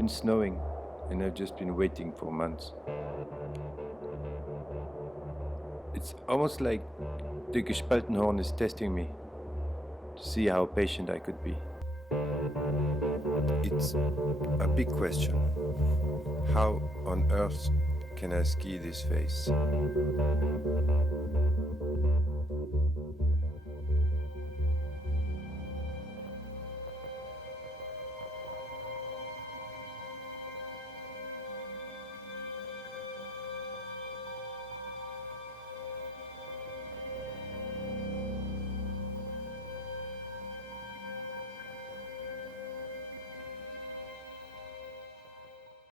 been snowing, and I've just been waiting for months. It's almost like the Gespaltenhorn is testing me to see how patient I could be. It's a big question. How on earth can I ski this face?